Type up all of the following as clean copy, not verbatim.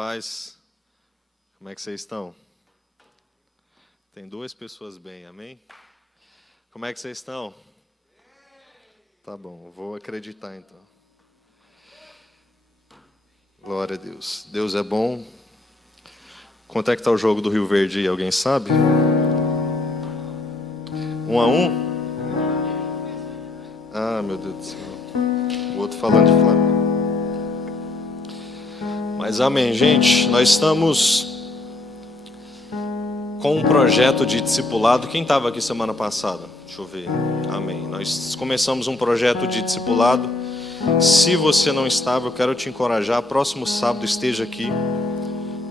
paz. Como é que vocês estão? Tem duas pessoas bem, amém? Como é que vocês estão? Tá bom, vou acreditar então. Glória a Deus. Deus é bom. Quanto é que está o jogo do Rio Verde aí? Alguém sabe? 1-1? Ah, meu Deus do céu. O outro falando de Flamengo. Mas amém, gente. Nós estamos com um projeto de discipulado. Quem estava aqui semana passada? Deixa eu ver. Amém. Nós começamos um projeto de discipulado. Se você não estava, eu quero te encorajar. Próximo sábado esteja aqui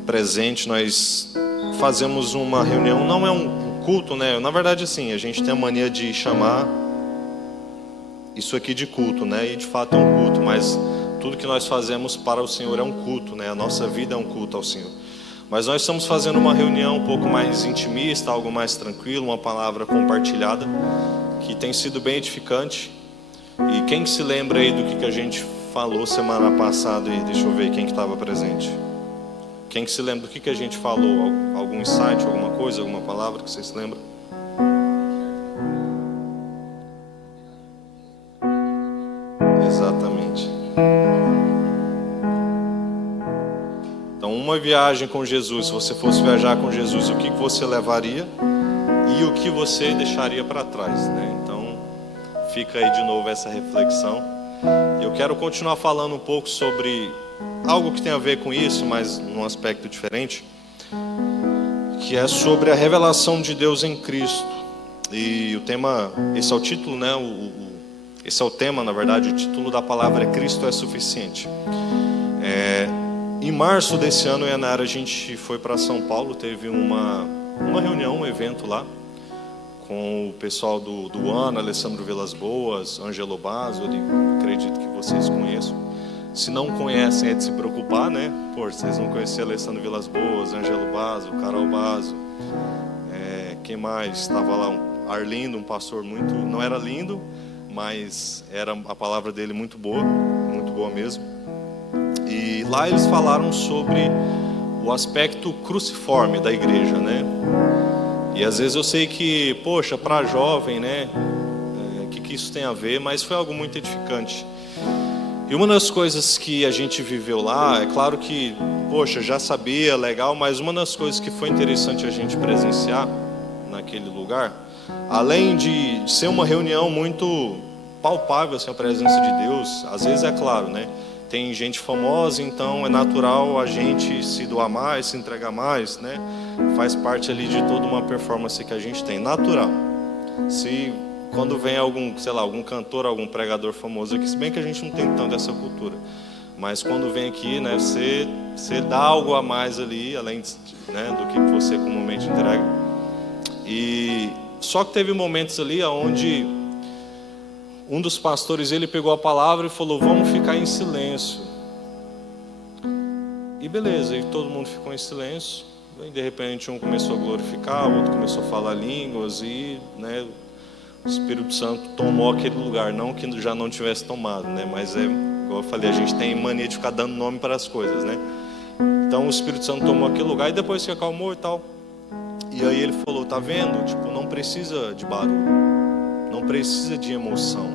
presente. Nós fazemos uma reunião. Não é um culto, né? Na verdade, assim, a gente tem a mania de chamar isso aqui de culto, né? E de fato é um culto, mas tudo que nós fazemos para o Senhor é um culto, né? A nossa vida é um culto ao Senhor. Mas nós estamos fazendo uma reunião um pouco mais intimista, algo mais tranquilo, uma palavra compartilhada, que tem sido bem edificante. E quem se lembra aí do que a gente falou semana passada aí? Deixa eu ver quem que estava presente. Quem que se lembra do que a gente falou? Algum insight, alguma coisa, alguma palavra que vocês se lembram? Exatamente. Então, uma viagem com Jesus, se você fosse viajar com Jesus, o que você levaria e o que você deixaria para trás, né? Então, fica aí de novo essa reflexão. Eu quero continuar falando um pouco sobre algo que tem a ver com isso, mas num aspecto diferente, que é sobre a revelação de Deus em Cristo. E o tema, esse é o título, né? Esse é o tema, na verdade, o título da palavra é Cristo é Suficiente. Em março desse ano, eu e a Nara, a gente foi para São Paulo, teve uma reunião, um evento lá, com o pessoal do Ana, Alessandro Vilas Boas, Ângelo Basoli, acredito que vocês conheçam. Se não conhecem, é de se preocupar, né? Pô, vocês vão conhecer Alessandro Vilas Boas, Ângelo Baso, Carol Baso. Quem mais? Estava lá, Arlindo, um pastor muito... Não era lindo, mas era a palavra dele muito boa mesmo. E lá eles falaram sobre o aspecto cruciforme da igreja, né? E às vezes eu sei que, poxa, para jovem, né? O que isso tem a ver? Mas foi algo muito edificante. E uma das coisas que a gente viveu lá, é claro que, poxa, já sabia, legal, mas uma das coisas que foi interessante a gente presenciar naquele lugar, além de ser uma reunião muito palpável, assim, a presença de Deus, às vezes é claro, né? Tem gente famosa, então é natural a gente se doar mais, se entregar mais, né? Faz parte ali de toda uma performance que a gente tem, natural. Quando vem algum cantor, algum pregador famoso aqui, se bem que a gente não tem tanto essa cultura, mas quando vem aqui, né, você dá algo a mais ali, além né, do que você comumente entrega. E só que teve momentos ali onde um dos pastores, ele pegou a palavra e falou: vamos ficar em silêncio. E beleza, e todo mundo ficou em silêncio. E de repente um começou a glorificar, o outro começou a falar línguas e, né, o Espírito Santo tomou aquele lugar, não que já não tivesse tomado, né? Mas igual eu falei, a gente tem mania de ficar dando nome para as coisas, né? Então o Espírito Santo tomou aquele lugar e depois se acalmou e tal. E aí ele falou: tá vendo? Tipo, não precisa de barulho, não precisa de emoção,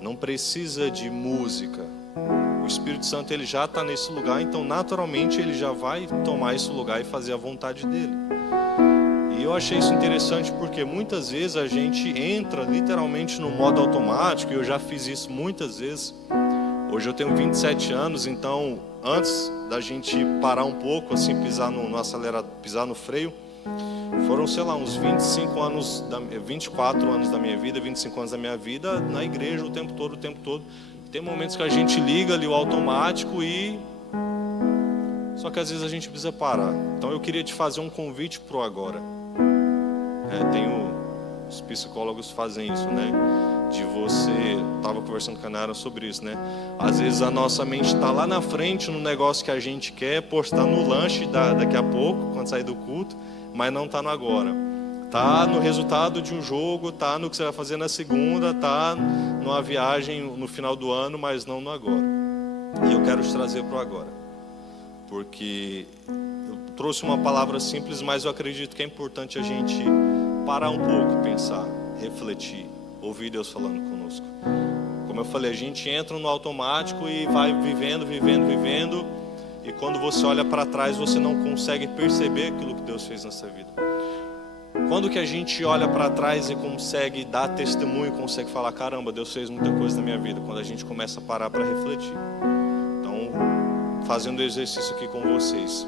não precisa de música. O Espírito Santo, ele já está nesse lugar, então naturalmente ele já vai tomar esse lugar e fazer a vontade dele. E eu achei isso interessante porque muitas vezes a gente entra literalmente no modo automático, e eu já fiz isso muitas vezes. Hoje eu tenho 27 anos, então antes da gente parar um pouco, assim, pisar no acelerador, pisar no freio, foram, sei lá, uns 24 anos da minha vida, 25 anos da minha vida na igreja o tempo todo. Tem momentos que a gente liga ali o automático só que às vezes a gente precisa parar. Então eu queria te fazer um convite pro agora. Os psicólogos fazem isso, né? Estava conversando com a Nara sobre isso, né? Às vezes a nossa mente está lá na frente no negócio que a gente quer, está no lanche daqui a pouco, quando sair do culto, mas não está no agora. Está no resultado de um jogo, está no que você vai fazer na segunda, está numa viagem no final do ano, mas não no agora. E eu quero te trazer para o agora. porque eu trouxe uma palavra simples, mas eu acredito que é importante a gente parar um pouco, pensar, refletir, ouvir Deus falando conosco. Como eu falei, a gente entra no automático e vai vivendo, e quando você olha para trás, você não consegue perceber aquilo que Deus fez na sua vida. Quando que a gente olha para trás e consegue dar testemunho, consegue falar, caramba, Deus fez muita coisa na minha vida, quando a gente começa a parar para refletir. Então, fazendo o exercício aqui com vocês,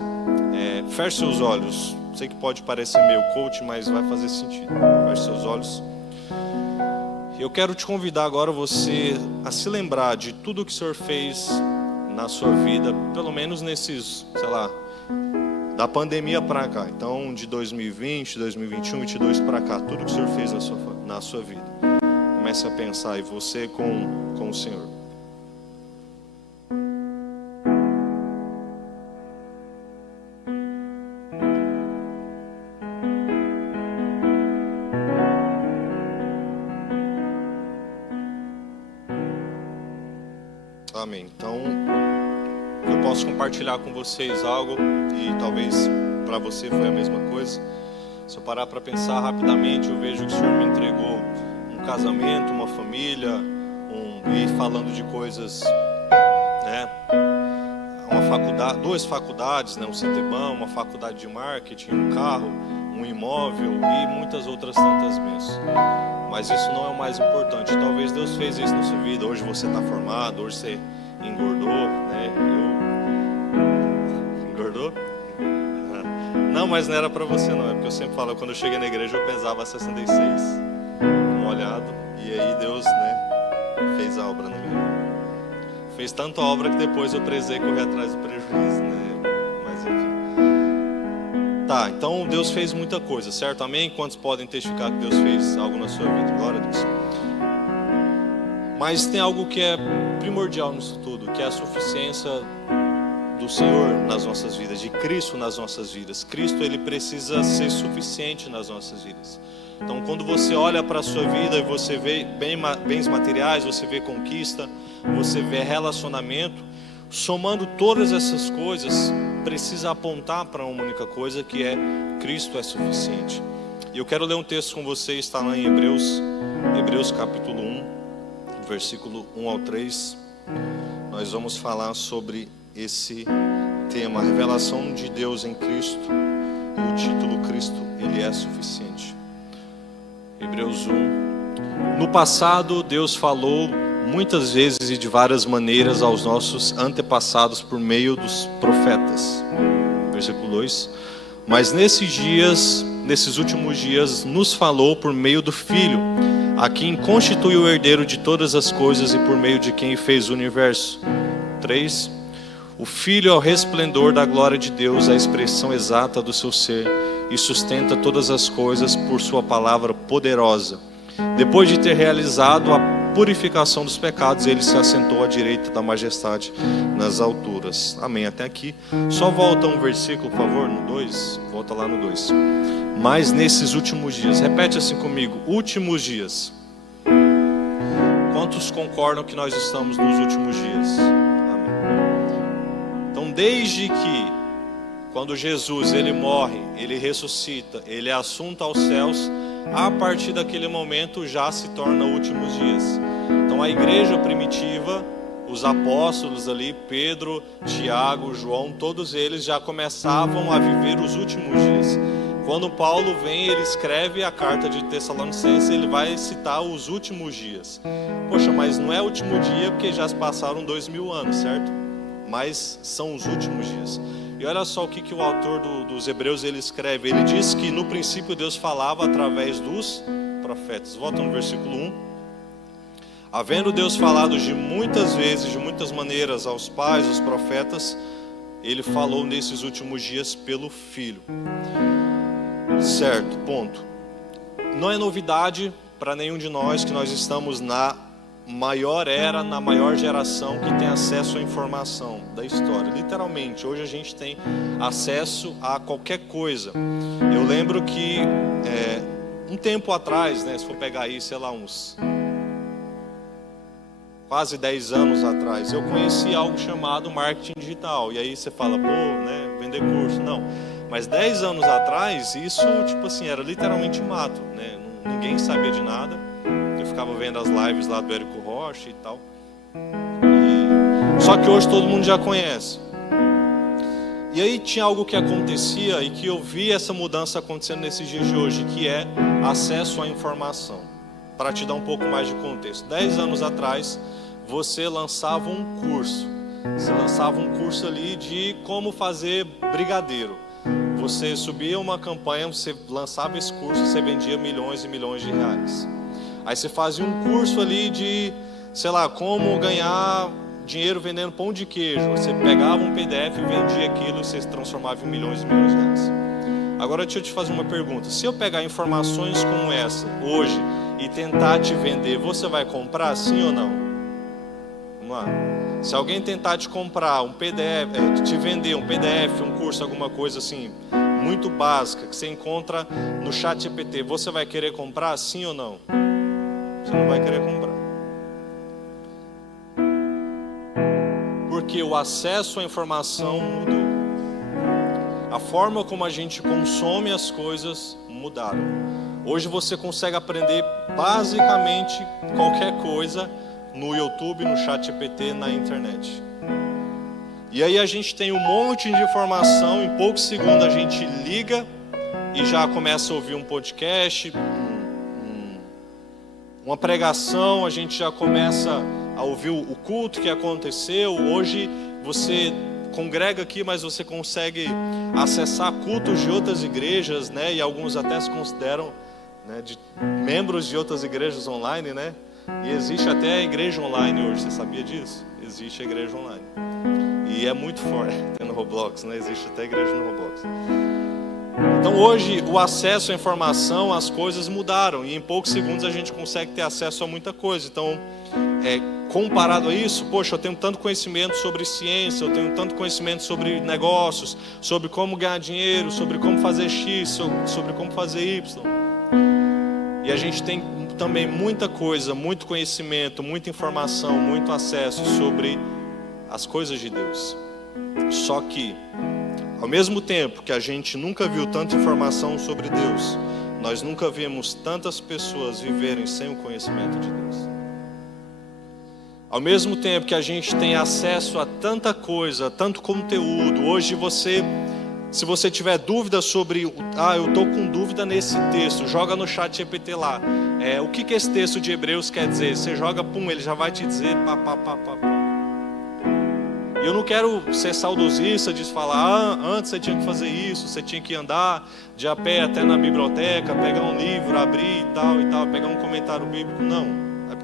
feche seus olhos. Sei que pode parecer meio coach, mas vai fazer sentido. Feche seus olhos. Eu quero te convidar agora você a se lembrar de tudo que o Senhor fez na sua vida, pelo menos nesses, da pandemia para cá. Então, de 2020, 2021, 2022 para cá, tudo que o Senhor fez na sua vida. Comece a pensar aí, você com o Senhor. Amém. Então, eu posso compartilhar com vocês algo, e talvez para você foi a mesma coisa. Se eu parar para pensar rapidamente, eu vejo que o Senhor me entregou um casamento, uma família, e falando de coisas, uma faculdade, 2 faculdades, um CETEBAN, uma faculdade de marketing, um carro, um imóvel e muitas outras tantas bênçãos. Mas isso não é o mais importante. Talvez Deus fez isso na sua vida. Hoje você está formado, hoje você engordou, Engordou? Não, mas não era para você não. É porque eu sempre falo, quando eu cheguei na igreja eu pesava 66, molhado. E aí Deus, fez a obra na minha vida. Fez tanta obra que depois eu precisei correr atrás do prejuízo, Mas enfim. Tá, então Deus fez muita coisa, certo? Amém? Quantos podem testificar que Deus fez algo na sua vida? Glória a Deus. Mas tem algo que é primordial nisso tudo, que é a suficiência do Senhor nas nossas vidas, de Cristo nas nossas vidas. Cristo, Ele precisa ser suficiente nas nossas vidas. Então, quando você olha para a sua vida e você vê bens materiais, você vê conquista, você vê relacionamento, somando todas essas coisas, precisa apontar para uma única coisa, que é Cristo é suficiente. E eu quero ler um texto com você, está lá em Hebreus capítulo 1, versículo 1 ao 3. Nós vamos falar sobre esse tema, a revelação de Deus em Cristo, e o título Cristo, Ele é suficiente. Hebreus 1. No passado, Deus falou muitas vezes e de várias maneiras aos nossos antepassados por meio dos profetas. Versículo 2. Mas nesses últimos dias, nos falou por meio do Filho, a quem constitui o herdeiro de todas as coisas e por meio de quem fez o universo. 3. O Filho é o resplendor da glória de Deus, a expressão exata do seu ser, e sustenta todas as coisas por sua palavra poderosa. Depois de ter realizado a purificação dos pecados, Ele se assentou à direita da majestade nas alturas. Amém, até aqui. Só volta um versículo, por favor, no 2. Volta lá no 2. Mas nesses últimos dias, repete assim comigo, últimos dias. Quantos concordam que nós estamos nos últimos dias? Amém. Então, desde que quando Jesus, Ele morre, Ele ressuscita, Ele é assunto aos céus, a partir daquele momento já se torna últimos dias. Então a igreja primitiva, os apóstolos ali, Pedro, Tiago, João, todos eles já começavam a viver os últimos dias. Quando Paulo vem, ele escreve a carta de Tessalonicenses, ele vai citar os últimos dias. Poxa, mas não é o último dia porque já se passaram 2000 anos, certo? Mas são os últimos dias. E olha só o que o autor dos Hebreus ele escreve. Ele diz que no princípio Deus falava através dos profetas. Volta no versículo 1. Havendo Deus falado de muitas vezes, de muitas maneiras aos pais, aos profetas, Ele falou nesses últimos dias pelo Filho. Certo, ponto. Não é novidade para nenhum de nós que nós estamos na maior era, na maior geração que tem acesso à informação da história. Literalmente, hoje a gente tem acesso a qualquer coisa. Eu lembro que um tempo atrás, se for pegar aí, sei lá, uns quase 10 anos atrás, eu conheci algo chamado marketing digital. E aí você fala, pô, né, vender curso. Não. Mas 10 anos atrás, isso, tipo assim, era literalmente mato, né? Ninguém sabia de nada. Eu ficava vendo as lives lá do Érico Rocha e tal. Só que hoje todo mundo já conhece. E aí tinha algo que acontecia e que eu vi essa mudança acontecendo nesses dias de hoje, que é acesso à informação. Para te dar um pouco mais de contexto. 10 anos atrás, você lançava um curso. Você lançava um curso ali de como fazer brigadeiro. Você subia uma campanha, você lançava esse curso, você vendia milhões e milhões de reais. Aí você fazia um curso ali de, sei lá, como ganhar dinheiro vendendo pão de queijo. Você pegava um PDF e vendia aquilo e você transformava em milhões e milhões de reais. Agora deixa eu te fazer uma pergunta. Se eu pegar informações como essa hoje e tentar te vender, você vai comprar sim ou não? Vamos lá. Se alguém tentar te comprar um PDF, te vender um PDF, um curso, alguma coisa assim, muito básica, que você encontra no ChatGPT, você vai querer comprar sim ou não? Você não vai querer comprar. Porque o acesso à informação mudou. A forma como a gente consome as coisas mudaram. Hoje você consegue aprender basicamente qualquer coisa no YouTube, no ChatGPT, na internet. E aí a gente tem um monte de informação, em poucos segundos a gente liga e já começa a ouvir um podcast, uma pregação, a gente já começa a ouvir o culto que aconteceu. Hoje você congrega aqui, mas você consegue acessar cultos de outras igrejas, né? E alguns até se consideram, né, de membros de outras igrejas online, né? E existe até a igreja online hoje, você sabia disso? Existe a igreja online. E é muito forte, tem no Roblox, né? Existe até a igreja no Roblox. Então hoje o acesso à informação, as coisas mudaram. E em poucos segundos a gente consegue ter acesso a muita coisa. Então, comparado a isso, poxa, eu tenho tanto conhecimento sobre ciência, eu tenho tanto conhecimento sobre negócios, sobre como ganhar dinheiro, sobre como fazer X, sobre como fazer Y. E a gente tem também muita coisa, muito conhecimento, muita informação, muito acesso sobre as coisas de Deus. Só que, ao mesmo tempo que a gente nunca viu tanta informação sobre Deus, nós nunca vimos tantas pessoas viverem sem o conhecimento de Deus. Ao mesmo tempo que a gente tem acesso a tanta coisa, tanto conteúdo, hoje se você tiver dúvida sobre, eu estou com dúvida nesse texto, joga no ChatGPT lá, o que esse texto de Hebreus quer dizer? Você joga, ele já vai te dizer, E eu não quero ser saudosista de falar, antes você tinha que fazer isso, você tinha que andar de a pé até na biblioteca, pegar um livro, abrir e tal, pegar um comentário bíblico. Não,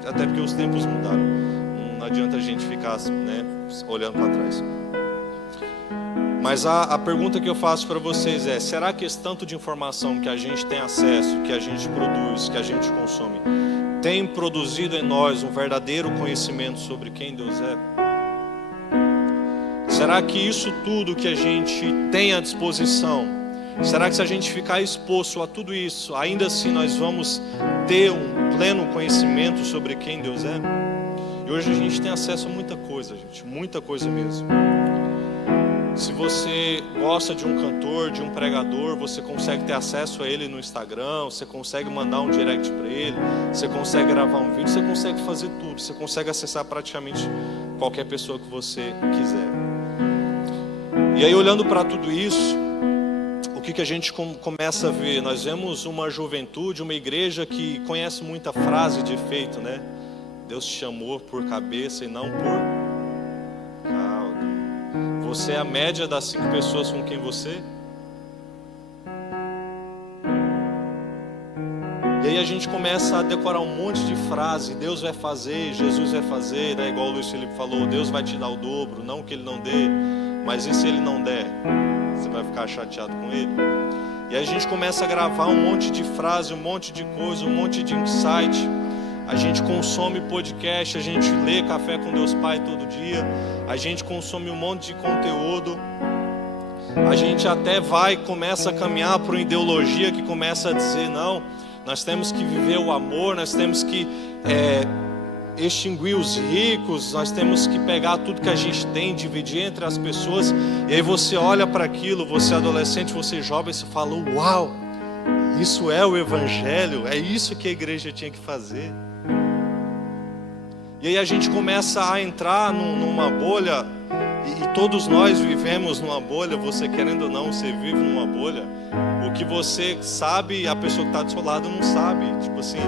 até porque os tempos mudaram. Não adianta a gente ficar, né, olhando para trás. Mas a pergunta que eu faço para vocês é: será que esse tanto de informação que a gente tem acesso, que a gente produz, que a gente consome, tem produzido em nós um verdadeiro conhecimento sobre quem Deus é? Será que isso tudo que a gente tem à disposição, será que se a gente ficar exposto a tudo isso, ainda assim nós vamos ter um pleno conhecimento sobre quem Deus é? E hoje a gente tem acesso a muita coisa, gente, muita coisa mesmo. Se você gosta de um cantor, de um pregador, você consegue ter acesso a ele no Instagram, você consegue mandar um direct para ele, você consegue gravar um vídeo, você consegue fazer tudo, você consegue acessar praticamente qualquer pessoa que você quiser. E aí, olhando para tudo isso, o que a gente começa a ver? Nós vemos uma juventude, uma igreja que conhece muita frase de efeito, né? Deus te chamou por cabeça e não por cauda. Você é a média das 5 pessoas com quem você. E aí a gente começa a decorar um monte de frase. Deus vai fazer, Jesus vai fazer, né? Igual o Luiz Felipe falou, Deus vai te dar o dobro, não que Ele não dê. Mas e se Ele não der? Você vai ficar chateado com Ele? E aí a gente começa a gravar um monte de frase, um monte de coisa, um monte de insight. A gente consome podcast, a gente lê Café com Deus Pai todo dia, a gente consome um monte de conteúdo, a gente até começa a caminhar para uma ideologia que começa a dizer, não, nós temos que viver o amor, nós temos que extinguir os ricos, nós temos que pegar tudo que a gente tem, dividir entre as pessoas. E aí você olha para aquilo, você é adolescente, você é jovem, você fala: uau, isso é o Evangelho, é isso que a igreja tinha que fazer. E aí a gente começa a entrar numa bolha, e todos nós vivemos numa bolha. Você querendo ou não, você vive numa bolha. O que você sabe, a pessoa que está do seu lado não sabe. Tipo assim,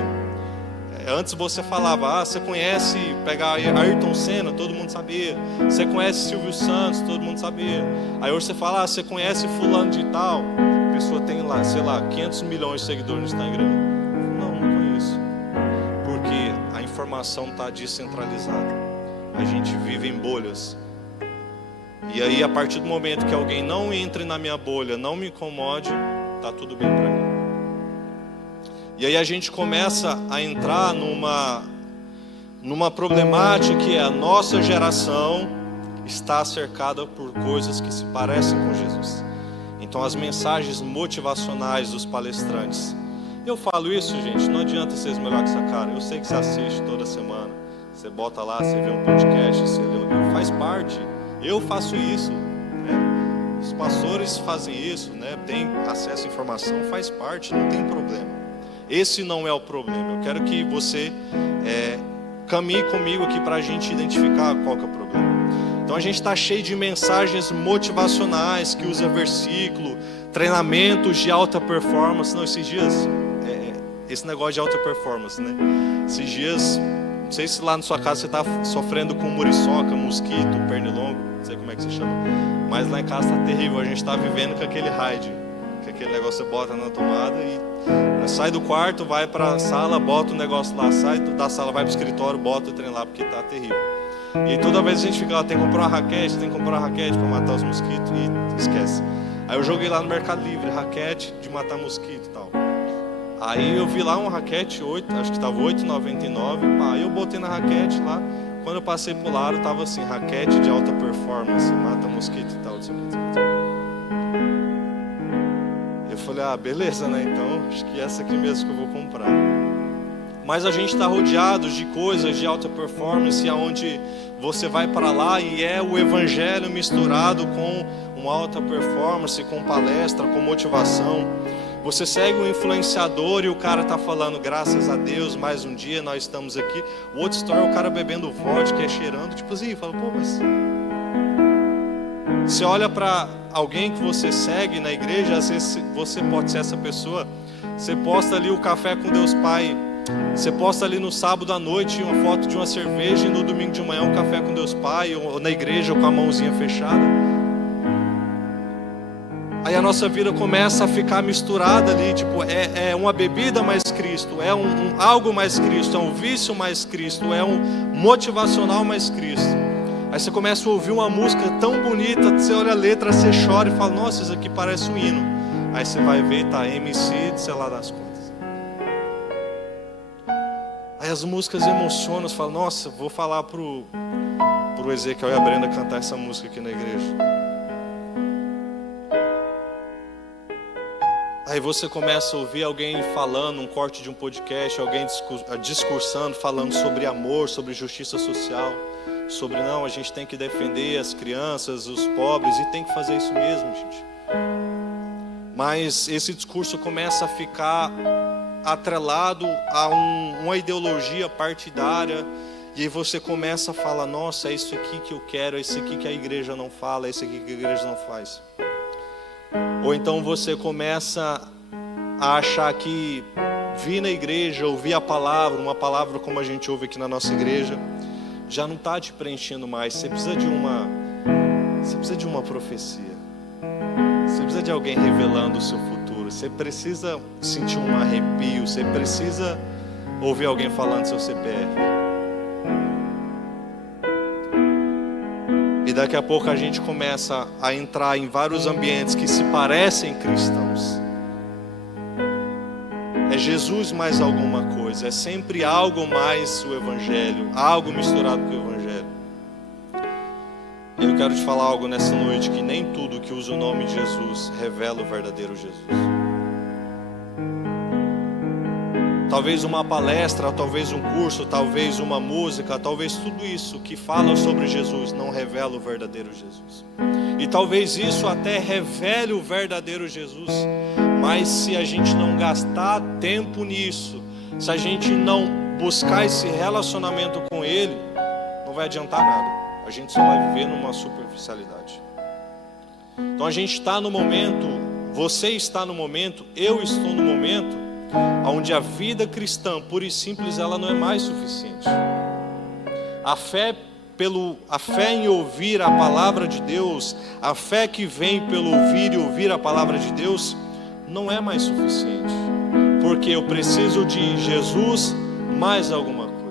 antes você falava: você conhece, pegar Ayrton Senna, todo mundo sabia. Você conhece Silvio Santos, todo mundo sabia. Aí hoje você fala: você conhece fulano de tal, a pessoa tem lá, sei lá, 500 milhões de seguidores no Instagram. Não conheço. Porque a informação está descentralizada. A gente vive em bolhas. E aí, a partir do momento que alguém não entre na minha bolha, não me incomode, tá tudo bem para mim. E aí a gente começa a entrar numa problemática, que é: a nossa geração está cercada por coisas que se parecem com Jesus. Então, as mensagens motivacionais dos palestrantes. Eu falo isso, gente, não adianta vocês me olhar com essa cara. Eu sei que você assiste toda semana, você bota lá, você vê um podcast, você lê um livro, faz parte. Eu faço isso, né? Os pastores fazem isso, né? Tem acesso à informação, faz parte, não tem problema. Esse não é o problema. Eu quero que você caminhe comigo aqui para a gente identificar qual que é o problema. Então a gente está cheio de mensagens motivacionais que usa versículo, treinamentos de alta performance. Não, esses dias, esse negócio de alta performance, né? Esses dias, não sei se lá na sua casa você está sofrendo com muriçoca, mosquito, pernilongo, não sei como é que se chama, mas lá em casa está terrível. A gente está vivendo com aquele raid, que aquele negócio você bota na tomada e sai do quarto, vai para a sala, bota o negócio lá, sai da sala, vai para o escritório, bota o trem lá, porque está terrível. E toda vez a gente fica lá: tem que comprar uma raquete, para matar os mosquitos, e esquece. Aí eu joguei lá no Mercado Livre, raquete de matar mosquito e tal. Aí eu vi lá uma raquete, acho que estava R$8,99, pá, eu botei na raquete lá. Quando eu passei pro lado, estava assim: raquete de alta performance, mata mosquito e tal, não sei o que. Eu falei: ah, beleza, né? Então acho que essa aqui mesmo que eu vou comprar. Mas a gente está rodeado de coisas de alta performance, aonde você vai para lá e é o Evangelho misturado com uma alta performance, com palestra, com motivação. Você segue um influenciador e o cara está falando: graças a Deus, mais um dia nós estamos aqui. O outro story é o cara bebendo vodka, cheirando, tipo assim, fala: pô, mas... Você olha para alguém que você segue na igreja, às vezes você pode ser essa pessoa. Você posta ali o café com Deus Pai, você posta ali no sábado à noite uma foto de uma cerveja, e no domingo de manhã um café com Deus Pai, ou na igreja com a mãozinha fechada. Aí a nossa vida começa a ficar misturada ali, tipo, é uma bebida mais Cristo, é algo mais Cristo, é um vício mais Cristo, é um motivacional mais Cristo. Aí você começa a ouvir uma música tão bonita, você olha a letra, você chora e fala: nossa, isso aqui parece um hino. Aí você vai ver, tá MC, sei lá das contas. Aí as músicas emocionam, você fala: nossa, vou falar pro Ezequiel e a Brenda cantar essa música aqui na igreja. Aí você começa a ouvir alguém falando, um corte de um podcast, alguém discursando, falando sobre amor, sobre justiça social, sobre não, a gente tem que defender as crianças, os pobres, e tem que fazer isso mesmo, gente. Mas esse discurso começa a ficar atrelado a uma ideologia partidária, e aí você começa a falar: nossa, é isso aqui que eu quero, é isso aqui que a igreja não fala, é isso aqui que a igreja não faz. Ou então você começa a achar que vir na igreja, ouvir a palavra, uma palavra como a gente ouve aqui na nossa igreja, já não está te preenchendo mais. Você precisa de uma profecia. Você precisa de alguém revelando o seu futuro. Você precisa sentir um arrepio. Você precisa ouvir alguém falando seu CPF. E daqui a pouco a gente começa a entrar em vários ambientes que se parecem cristãos. É Jesus mais alguma coisa, é sempre algo mais o Evangelho, algo misturado com o Evangelho. Eu quero te falar algo nessa noite, que nem tudo que usa o nome de Jesus revela o verdadeiro Jesus. talvez uma palestra, talvez um curso, talvez uma música, talvez tudo isso que fala sobre Jesus não revela o verdadeiro Jesus. E talvez isso até revele o verdadeiro Jesus, mas se a gente não gastar tempo nisso, se a gente não buscar esse relacionamento com Ele, não vai adiantar nada. A gente só vai viver numa superficialidade. Então a gente está no momento, você está no momento, eu estou no momento, onde a vida cristã, pura e simples, ela não é mais suficiente. A fé em ouvir a palavra de Deus, a fé que vem pelo ouvir e ouvir a palavra de Deus, não é mais suficiente. Porque eu preciso de Jesus mais alguma coisa.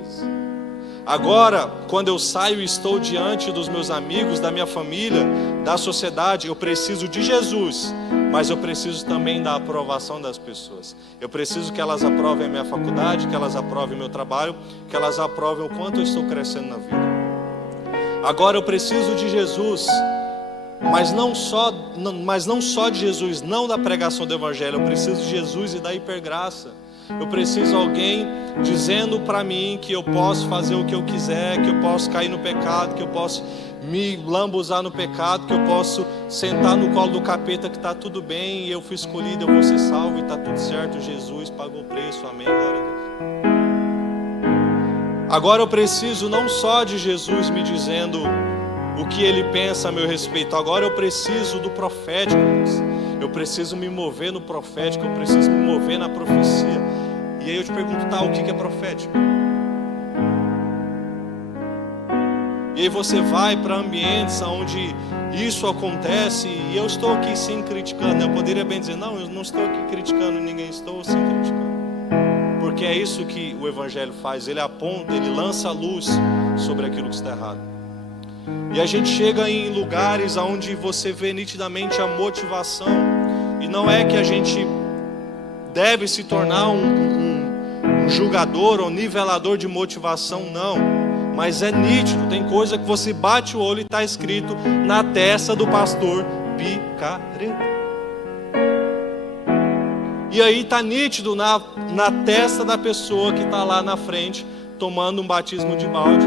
Agora, quando eu saio e estou diante dos meus amigos, da minha família, da sociedade, eu preciso de Jesus, mas eu preciso também da aprovação das pessoas. Eu preciso que elas aprovem a minha faculdade, que elas aprovem o meu trabalho, que elas aprovem o quanto eu estou crescendo na vida. Agora eu preciso de Jesus, mas não só de Jesus, não da pregação do Evangelho. Eu preciso de Jesus e da hipergraça. Eu preciso de alguém dizendo para mim que eu posso fazer o que eu quiser, que eu posso cair no pecado, que eu posso me lambuzar no pecado, que eu posso sentar no colo do capeta que está tudo bem, e eu fui escolhido, eu vou ser salvo e está tudo certo. Jesus pagou o preço, amém, glória a Deus. Agora eu preciso não só de Jesus me dizendo o que Ele pensa a meu respeito, agora eu preciso do profético. Eu preciso me mover no profético, eu preciso me mover na profecia. E aí eu te pergunto, tá, o que é profético? E aí você vai para ambientes onde isso acontece, e eu estou aqui sim criticando. Eu poderia bem dizer, não, eu não estou aqui criticando ninguém, estou sim criticando. Porque é isso que o Evangelho faz, ele aponta, ele lança a luz sobre aquilo que está errado. E a gente chega em lugares onde você vê nitidamente a motivação. E não é que a gente deve se tornar um julgador ou nivelador de motivação, não. Mas é nítido, tem coisa que você bate o olho e está escrito na testa do pastor picareta. E aí está nítido na testa da pessoa que está lá na frente tomando um batismo de balde.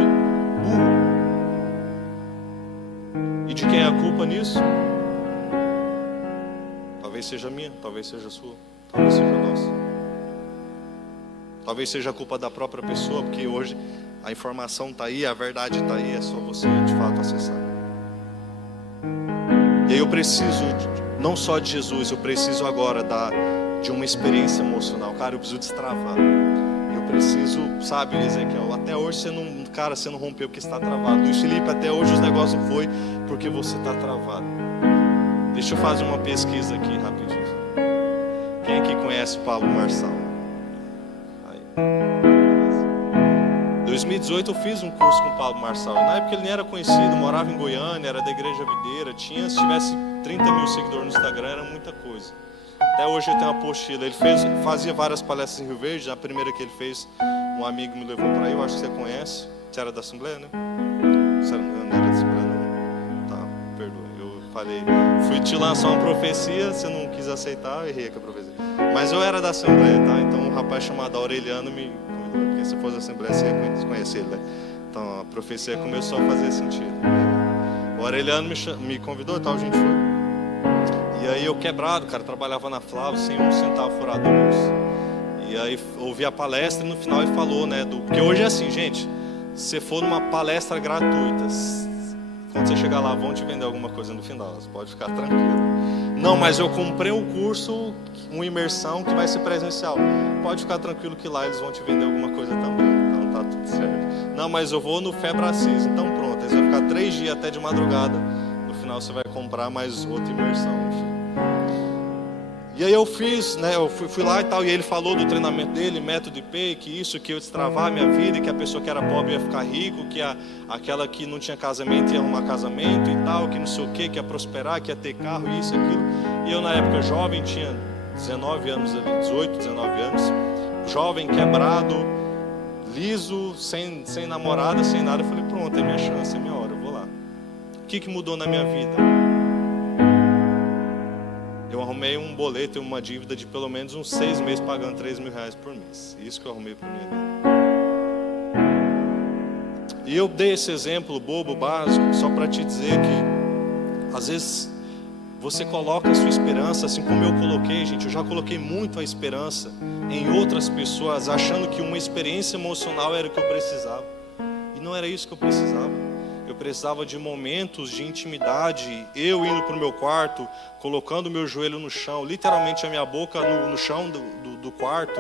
E de quem é a culpa nisso? Talvez seja minha, talvez seja sua, talvez seja nossa. Talvez seja a culpa da própria pessoa, porque hoje a informação está aí, a verdade está aí, é só você de fato acessar. E aí eu preciso não só de Jesus, eu preciso agora de uma experiência emocional. Cara, eu preciso destravar. Eu preciso, sabe, Ezequiel, até hoje você não rompeu porque está travado. Luiz Felipe, até hoje os negócios foi porque você está travado. Deixa eu fazer uma pesquisa aqui rapidinho. Quem aqui conhece Pablo Marçal? Aí. 2018 eu fiz um curso com o Pablo Marçal. Na época ele nem era conhecido, morava em Goiânia, era da Igreja Videira. Se tivesse 30 mil seguidores no Instagram, era muita coisa. Até hoje eu tenho uma apostila. Ele fazia várias palestras em Rio Verde. A primeira que ele fez, um amigo me levou para aí. Eu acho que você conhece. Você era da Assembleia, né? Você não era da Assembleia, não? Tá, perdoa. Eu falei, fui te lançar uma profecia, você não quis aceitar, eu errei com a profecia. Mas eu era da Assembleia, tá? Então um rapaz chamado Aureliano me convidou. Porque se fosse da Assembleia, você ia conhecer ele, né? Então a profecia começou a fazer sentido. O Aureliano me convidou e tal, a gente foi. E aí eu quebrado, cara, trabalhava na Flávia sem um centavo furado no bolso. E aí ouvi a palestra e no final ele falou, né, porque hoje é assim, gente, se você for numa palestra gratuita, quando você chegar lá vão te vender alguma coisa no final, você pode ficar tranquilo. Não, mas eu comprei um curso, uma imersão que vai ser presencial. Pode ficar tranquilo que lá eles vão te vender alguma coisa também, então tá tudo certo. Não, mas eu vou no Febracis, então pronto, aí você vai ficar 3 dias até de madrugada. No final você vai comprar mais outra imersão, enfim. E aí eu fiz, né, eu fui lá e tal, e ele falou do treinamento dele, método IP, que isso, que eu destravar a minha vida, que a pessoa que era pobre ia ficar rico, que aquela que não tinha casamento ia arrumar casamento e tal, que não sei o que ia prosperar, que ia ter carro, isso, aquilo. E eu na época jovem, tinha 19 anos ali, 18, 19 anos, jovem, quebrado, liso, sem namorada, sem nada. Eu falei, pronto, é minha chance, é minha hora, eu vou lá. O que mudou na minha vida? eu arrumei um boleto e uma dívida de pelo menos uns 6 meses pagando R$3.000 por mês. Isso que eu arrumei para minha vida. E eu dei esse exemplo bobo, básico, só para te dizer que às vezes você coloca a sua esperança, assim como eu coloquei, gente. Eu já coloquei muito a esperança em outras pessoas, achando que uma experiência emocional era o que eu precisava. E não era isso que eu precisava. Eu precisava de momentos de intimidade, eu indo para o meu quarto, colocando o meu joelho no chão, literalmente a minha boca no chão do quarto,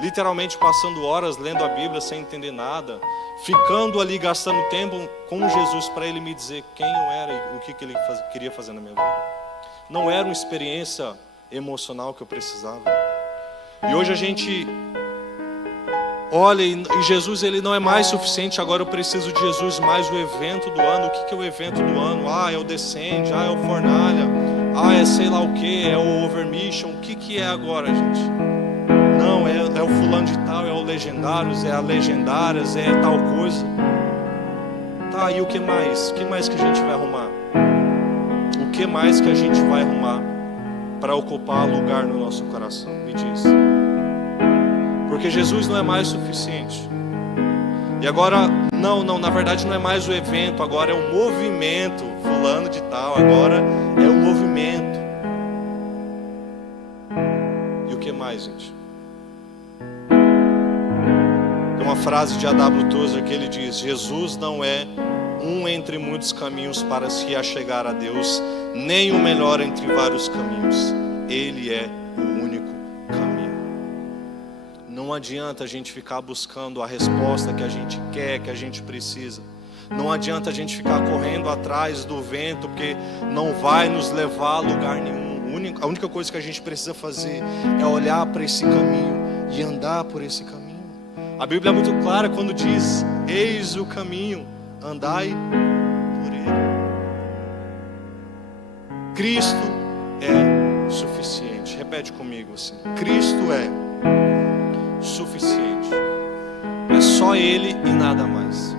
literalmente passando horas lendo a Bíblia sem entender nada, ficando ali gastando tempo com Jesus para Ele me dizer quem eu era e o que Ele queria fazer na minha vida. Não era uma experiência emocional que eu precisava. E hoje a gente olha e Jesus, Ele não é mais suficiente. Agora eu preciso de Jesus mais o evento do ano. O que é o evento do ano? É o Descende, é o Fornalha, é sei lá o que, é o Overmission. O que é agora, gente? Não, é o fulano de tal, é o Legendários, é a Legendárias, é tal coisa. Tá, e o que mais? O que mais que a gente vai arrumar? O que mais que a gente vai arrumar para ocupar lugar no nosso coração? Me diz. Porque Jesus não é mais suficiente. E agora, na verdade não é mais o evento, agora é o movimento, fulano de tal, agora é o movimento. E o que mais, gente? Tem uma frase de A.W. Tozer que ele diz: Jesus não é um entre muitos caminhos para se achegar a Deus, nem o melhor entre vários caminhos. Ele é o único caminho. Não adianta a gente ficar buscando a resposta que a gente quer, que a gente precisa. Não adianta a gente ficar correndo atrás do vento, porque não vai nos levar a lugar nenhum. A única coisa que a gente precisa fazer é olhar para esse caminho e andar por esse caminho. A Bíblia é muito clara quando diz: eis o caminho, andai por ele. Cristo é suficiente. Repete comigo assim: Cristo é suficiente. É só Ele e nada mais.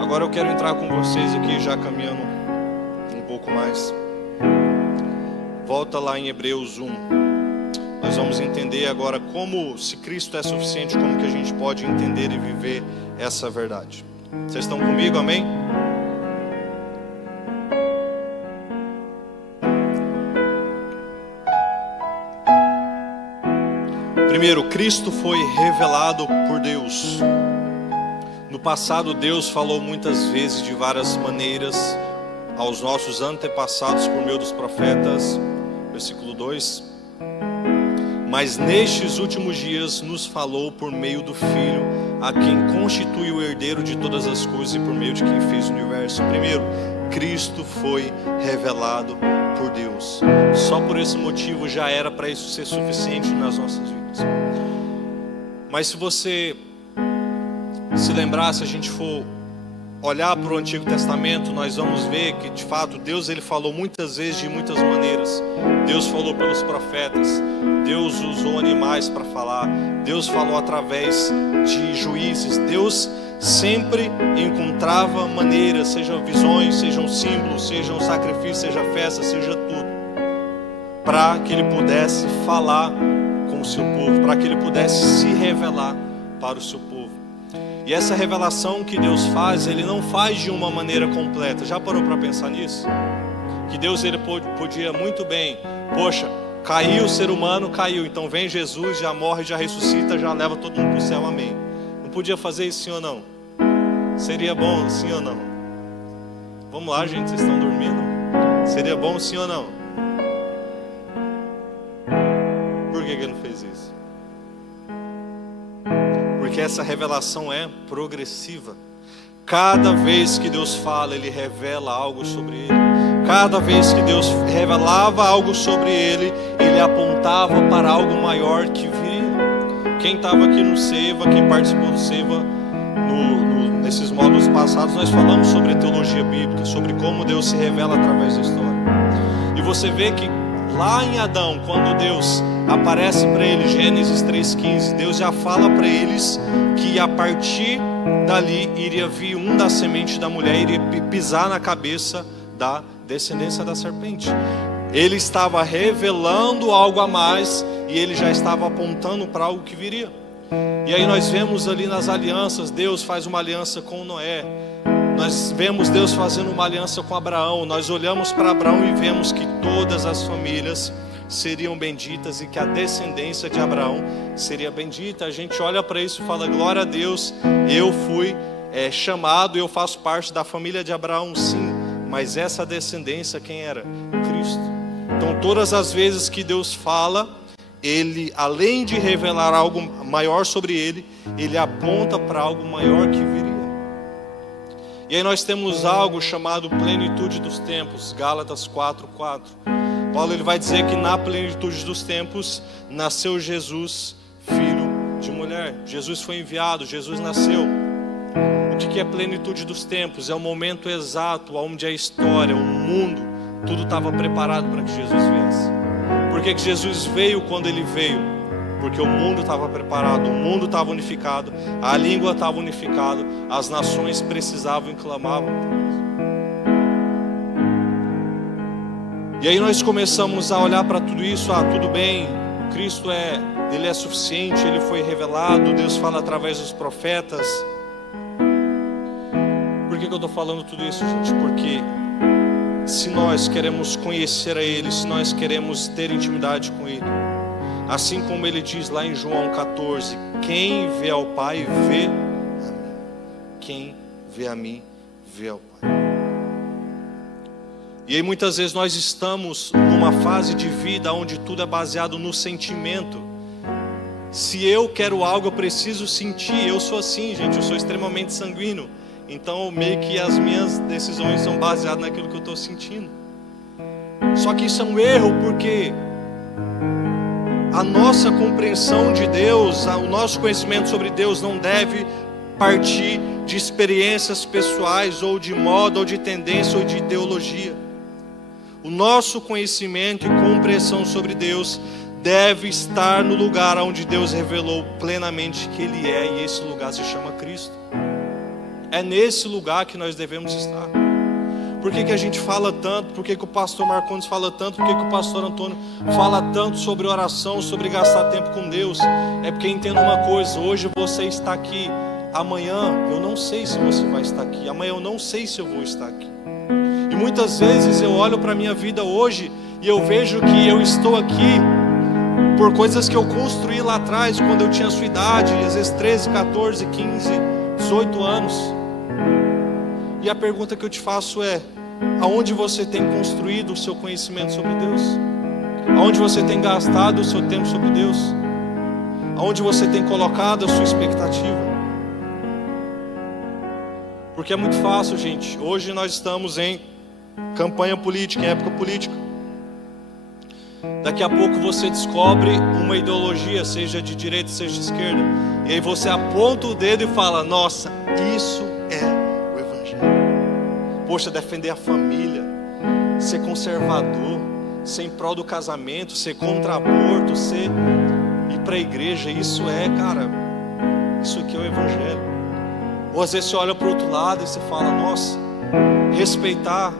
Agora eu quero entrar com vocês aqui, já caminhando um pouco mais. Volta lá em Hebreus 1. Nós vamos entender agora como, se Cristo é suficiente, como que a gente pode entender e viver essa verdade. Vocês estão comigo, amém? Primeiro, Cristo foi revelado por Deus. No passado, Deus falou muitas vezes, de várias maneiras, aos nossos antepassados por meio dos profetas. Versículo 2. Mas nestes últimos dias nos falou por meio do Filho, a quem constitui o herdeiro de todas as coisas e por meio de quem fez o universo. Primeiro, Cristo foi revelado por Deus. Só por esse motivo já era para isso ser suficiente nas nossas vidas. Mas se você se lembrar, se a gente for olhar para o Antigo Testamento, nós vamos ver que de fato Deus, ele falou muitas vezes de muitas maneiras. Deus falou pelos profetas, Deus usou animais para falar, Deus falou através de juízes. Deus sempre encontrava maneiras, sejam visões, sejam símbolos, sejam sacrifícios, seja festa, seja tudo, para que ele pudesse falar com o seu povo, para que ele pudesse se revelar para o seu povo. E essa revelação que Deus faz, ele não faz de uma maneira completa. Já parou para pensar nisso? Que Deus, ele podia muito bem, poxa, caiu o ser humano, caiu, então vem Jesus, já morre, já ressuscita, já leva todo mundo para o céu, amém. Não podia fazer isso, sim ou não? Seria bom, sim ou não? Vamos lá, gente, vocês estão dormindo? Seria bom, sim ou não? Por que ele não fez isso? Porque essa revelação é progressiva. Cada vez que Deus fala, ele revela algo sobre ele. Cada vez que Deus revelava algo sobre ele, ele apontava para algo maior que viria. Quem estava aqui no Seva, quem participou do Seva, nesses módulos passados, nós falamos sobre teologia bíblica, sobre como Deus se revela através da história. E você vê que lá em Adão, quando Deus aparece para ele, Gênesis 3,15, Deus já fala para eles que a partir dali iria vir um da semente da mulher, iria pisar na cabeça da descendência da serpente. Ele estava revelando algo a mais e ele já estava apontando para algo que viria. E aí nós vemos ali nas alianças, Deus faz uma aliança com Noé. Nós vemos Deus fazendo uma aliança com Abraão. Nós olhamos para Abraão e vemos que todas as famílias seriam benditas e que a descendência de Abraão seria bendita. A gente olha para isso e fala, glória a Deus, eu fui chamado, eu faço parte da família de Abraão, sim. Mas essa descendência quem era? Cristo. Então todas as vezes que Deus fala, Ele, além de revelar algo maior sobre Ele, Ele aponta para algo maior que viria. E aí nós temos algo chamado plenitude dos tempos, Gálatas 4:4. Paulo ele vai dizer que na plenitude dos tempos nasceu Jesus, filho de mulher. Jesus foi enviado, Jesus nasceu. O que é plenitude dos tempos? É o momento exato onde a história, o mundo, tudo estava preparado para que Jesus viesse. Por que Jesus veio quando Ele veio? Porque o mundo estava preparado, o mundo estava unificado, a língua estava unificada, as nações precisavam e clamavam por isso. E aí nós começamos a olhar para tudo isso, tudo bem, Cristo Ele é suficiente, Ele foi revelado, Deus fala através dos profetas. Por que eu estou falando tudo isso, gente? Porque se nós queremos conhecer a Ele, se nós queremos ter intimidade com Ele, assim como Ele diz lá em João 14, quem vê ao Pai, vê a mim. Quem vê a mim, vê ao Pai. E aí muitas vezes nós estamos numa fase de vida onde tudo é baseado no sentimento. Se eu quero algo, eu preciso sentir. Eu sou assim, gente, eu sou extremamente sanguíneo. Então meio que as minhas decisões são baseadas naquilo que eu estou sentindo. Só que isso é um erro, porque a nossa compreensão de Deus, o nosso conhecimento sobre Deus não deve partir de experiências pessoais, ou de moda, ou de tendência, ou de ideologia. O nosso conhecimento e compreensão sobre Deus deve estar no lugar onde Deus revelou plenamente que Ele é, e esse lugar se chama Cristo. É nesse lugar que nós devemos estar. Por que a gente fala tanto? Por que o pastor Marcondes fala tanto? Por que o pastor Antônio fala tanto sobre oração, sobre gastar tempo com Deus? É porque entenda uma coisa, hoje você está aqui, amanhã eu não sei se você vai estar aqui, amanhã eu não sei se eu vou estar aqui. E muitas vezes eu olho para a minha vida hoje e eu vejo que eu estou aqui por coisas que eu construí lá atrás, quando eu tinha a sua idade, às vezes 13, 14, 15, 18 anos. E a pergunta que eu te faço é, aonde você tem construído o seu conhecimento sobre Deus? Aonde você tem gastado o seu tempo sobre Deus? Aonde você tem colocado a sua expectativa? Porque é muito fácil, gente. Hoje nós estamos em campanha política, em época política. Daqui a pouco você descobre uma ideologia, seja de direita, seja de esquerda, e aí você aponta o dedo e fala, nossa, isso é o Evangelho. Poxa, defender a família, ser conservador, ser em prol do casamento, ser contra aborto, ir para a igreja, isso cara, isso aqui é o Evangelho. Ou às vezes você olha para o outro lado e você fala, nossa, respeitar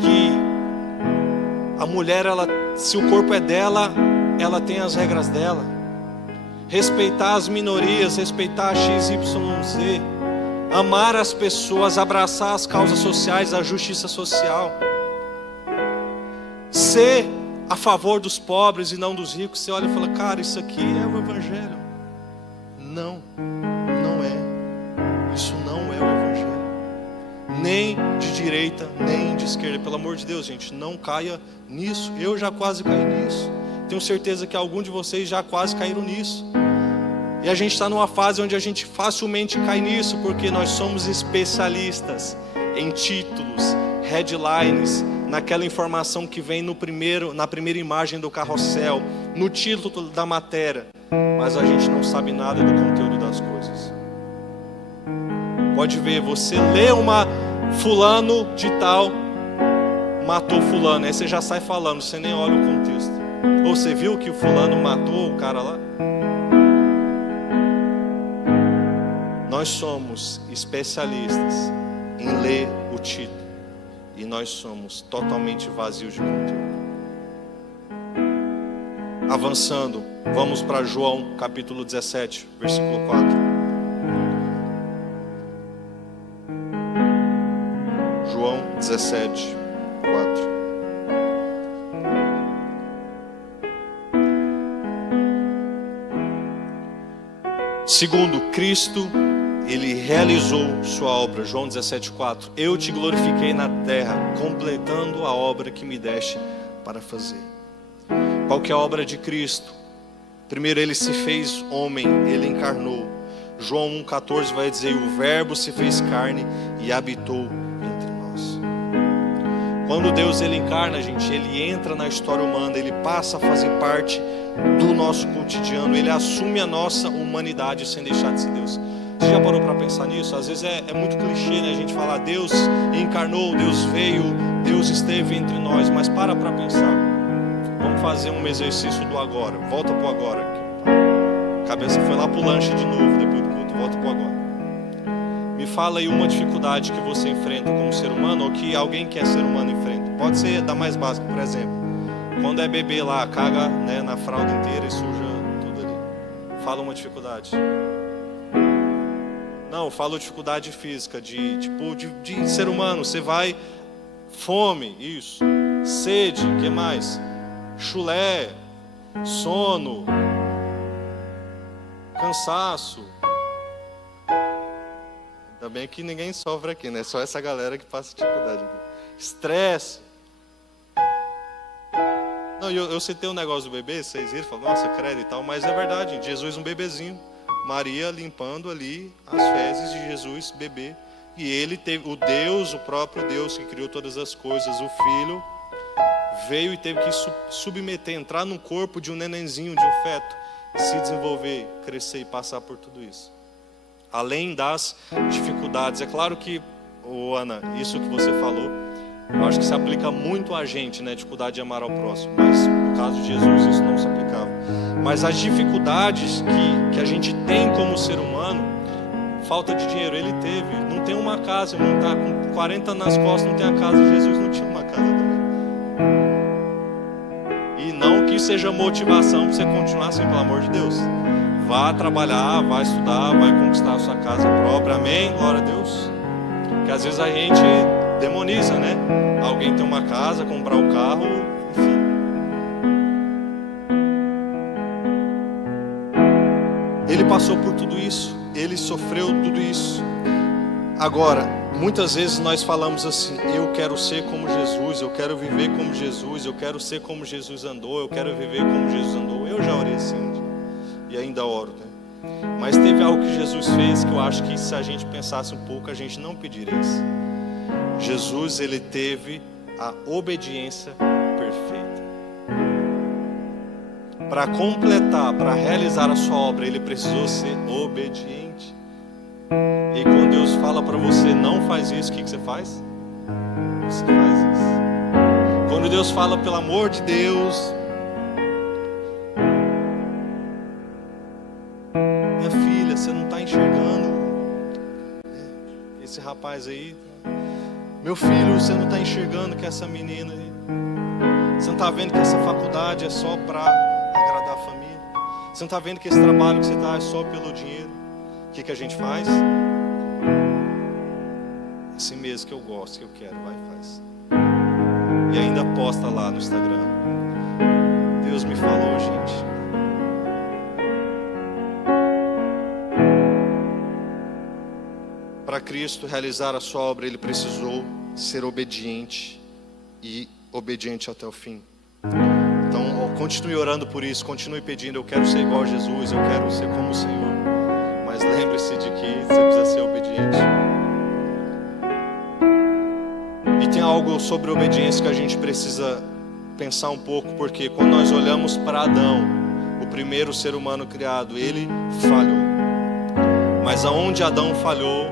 que a mulher, se o corpo é dela, ela tem as regras dela. Respeitar as minorias, respeitar a XYZ, amar as pessoas, abraçar as causas sociais, a justiça social, ser a favor dos pobres e não dos ricos. Você olha e fala, cara, isso aqui é o Evangelho. Não é. Isso não é o Evangelho. Nem de direita, nem de esquerda. Pelo amor de Deus, gente, não caia nisso. Eu já quase caí nisso. Tenho certeza que algum de vocês já quase caíram nisso. E a gente está numa fase onde a gente facilmente cai nisso, porque nós somos especialistas em títulos, headlines, naquela informação que vem na primeira imagem do carrossel, no título da matéria, mas a gente não sabe nada do conteúdo das coisas. Pode ver, você lê fulano de tal matou fulano, aí você já sai falando, você nem olha o contexto. Ou você viu que o fulano matou o cara lá? Nós somos especialistas em ler o título. e nós somos totalmente vazios de conteúdo. Avançando, vamos para João capítulo 17, versículo 4. João 17, 4. Segundo Cristo, Ele realizou sua obra. João 17, 4. Eu te glorifiquei na terra, completando a obra que me deste para fazer. Qual que é a obra de Cristo? Primeiro, Ele se fez homem, Ele encarnou. João 1,14 vai dizer: o verbo se fez carne e habitou entre nós. Quando Deus Ele encarna, gente, Ele entra na história humana, Ele passa a fazer parte do nosso cotidiano, Ele assume a nossa humanidade sem deixar de ser Deus. Você já parou para pensar nisso? Às vezes é muito clichê, né? A gente falar Deus encarnou, Deus veio, Deus esteve entre nós, mas para pensar. Vamos fazer um exercício do agora. Volta para o agora. A cabeça foi lá para o lanche de novo depois do culto. Volta para o agora. Me fala aí uma dificuldade que você enfrenta como ser humano, ou que alguém que é ser humano enfrenta. Pode ser da mais básica, por exemplo, quando é bebê lá, caga, né, na fralda inteira e suja tudo ali. Fala uma dificuldade. Não, falo dificuldade física, de ser humano. Você vai, fome, isso. Sede, o que mais? Chulé, sono, cansaço. Ainda bem que ninguém sofre aqui, né? Só essa galera que passa dificuldade. Estresse. Não, eu citei um negócio do bebê, vocês viram, falaram, nossa, credo e tal, mas é verdade, Jesus um bebezinho, Maria limpando ali as fezes de Jesus, bebê, e ele teve, o Deus, o próprio Deus que criou todas as coisas, o Filho, veio e teve que submeter, entrar no corpo de um nenenzinho, de um feto, se desenvolver, crescer e passar por tudo isso. Além das dificuldades, é claro que, Ana, isso que você falou, eu acho que se aplica muito a gente, né? Dificuldade de amar ao próximo. Mas no caso de Jesus isso não se aplicava. Mas as dificuldades que a gente tem como ser humano, falta de dinheiro, ele teve. Não tem uma casa, irmão, está com 40 nas costas, não tem a casa. Jesus não tinha uma casa também. E não que seja motivação para você continuar assim, pelo amor de Deus. Vá trabalhar, vá estudar, vai conquistar a sua casa própria. Amém? Glória a Deus. Porque às vezes a gente demoniza, né? Alguém tem uma casa, comprar o carro, enfim. Ele passou por tudo isso, ele sofreu tudo isso. Agora, muitas vezes nós falamos assim: eu quero ser como Jesus, eu quero viver como Jesus, eu quero ser como Jesus andou, eu quero viver como Jesus andou. Eu já orei assim, e ainda oro, né? Mas teve algo que Jesus fez que eu acho que se a gente pensasse um pouco, a gente não pediria isso. Jesus, ele teve a obediência perfeita. Para completar, para realizar a sua obra, ele precisou ser obediente. E quando Deus fala para você, não faz isso, o que você faz? Você faz isso. Quando Deus fala, pelo amor de Deus, minha filha, você não está enxergando esse rapaz aí. Meu filho, você não está enxergando que essa menina aí, você não está vendo que essa faculdade é só para agradar a família, você não está vendo que esse trabalho que você está é só pelo dinheiro. O que a gente faz? Assim mesmo que eu gosto, que eu quero, vai e faz. E ainda posta lá no Instagram. Deus me falou, gente. Para Cristo realizar a sua obra, ele precisou ser obediente e obediente até o fim. Então, continue orando por isso, continue pedindo: eu quero ser igual a Jesus, eu quero ser como o Senhor. Mas lembre-se de que você precisa ser obediente. E tem algo sobre obediência que a gente precisa pensar um pouco, porque quando nós olhamos para Adão, o primeiro ser humano criado, ele falhou. Mas aonde Adão falhou,